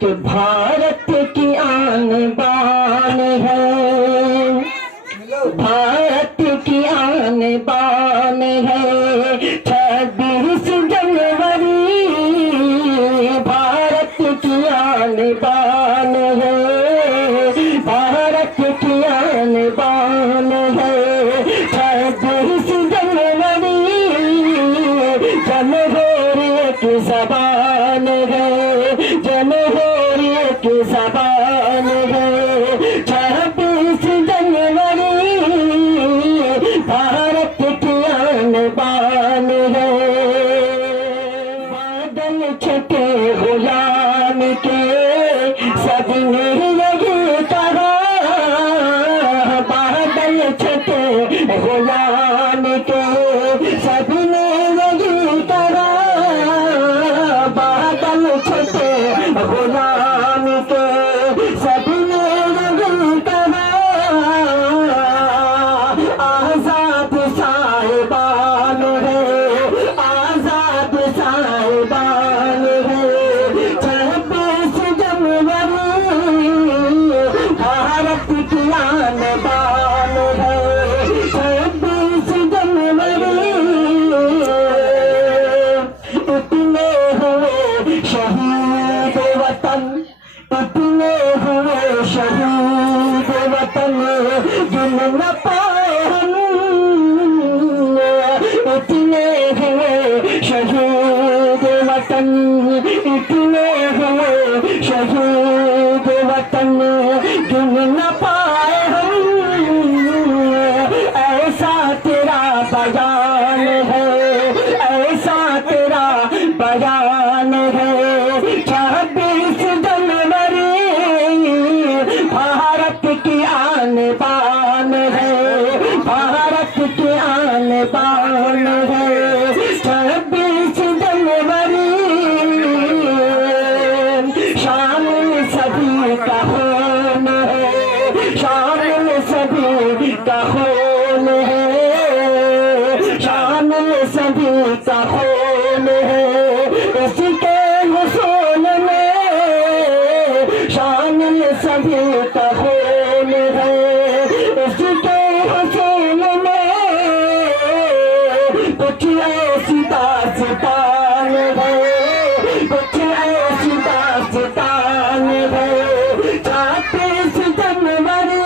कि भारत की आन बान है, भारत की आन बान है। 26 जनवरी भारत की आन बान है, भारत की आन बान है। 26 जनवरी जमहूरियत की ज़बान है, जमहूरियत की ज़बान है। 26 जनवरी भारत की आन बान है। बादल छटे गुलाम के सबने यही कहा, बादल छटे गुलाम के सबने यही कहा, बादल छटे गुलाम के सबने यही कहा। आजाद साहिबान है, आजाद साहिबान है। 26 जनवरी भारत की आन बान है, 26 जनवरी। इतने हुए शहीद वतन, इतने हुए शहीद वतन गिन न पाए हम, इतने हुए शहीद वतन, इतने हुए शहीद वतन गिन न पाए हम। ऐसा तेरा बयान है, ऐसा तेरा बयान है। 26 जनवरी भारत की आन बान है, भारत की आन बान है। 26 जनवरी शामिल सभी का खून है, शामिल सभी का खून है, शामिल सभी का खून है। इसके हुसूल में शामिल सभी का खून है, इसके हुसूल में कुछ ऐसी दास्तान है, कुछ ऐसी दास्तान है। 26 जनवरी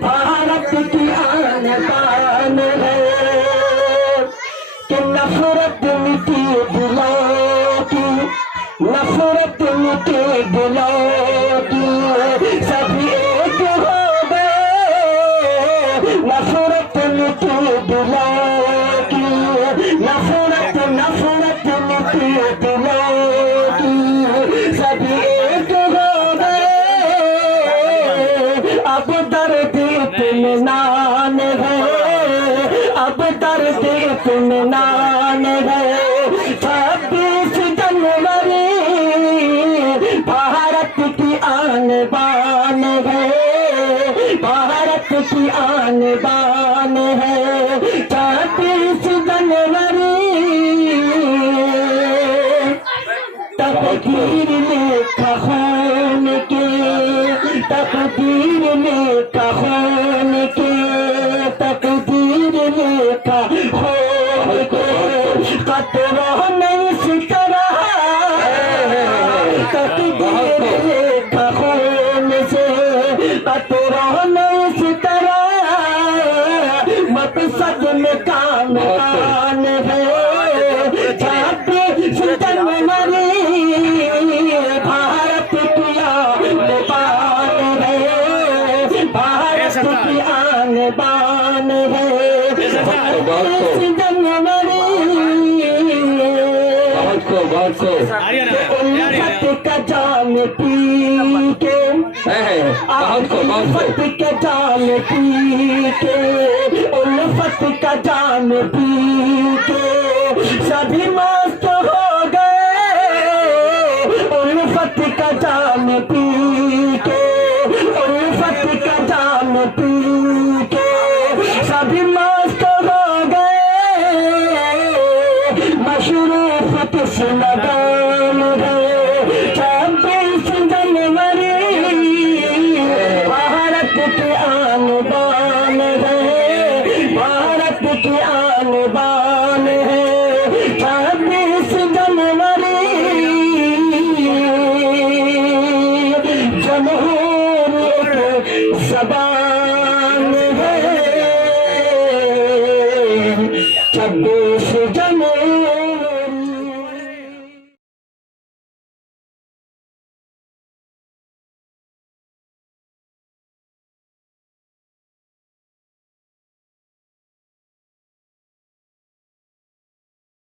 भारत की आन बान है। कि नफरत मिटी दिलों की, नफरत मिटी दिलों की, सभी एक हो गए। नफरत मिटी दिलों की, नफरत नफरत मिटी दिलों की, सभी एक हो गए। अब दर्द इत्मीनान है, अब दर्द इत्मीनान है। 26 जनवरी भारत की आन बान है, भारत की आन बान है। 26 जनवरी तकदीर लिखा खून के, तकदीर लिखा खून के, तकदीर लिखा खून के। कतरा नहीं सितरा तकदीर लिखा खून से, कतरा नहीं सितरा मकसद में काम आन है। 26 जनवरी भारत की आन बान है, भारत की आन बान है। 26 जनवरी उल्फत का जाम पी के, उल्फत का जाम पी के, उल्फत का जाम पी के सभी मस्त हो गए। उल्फत का जाम पी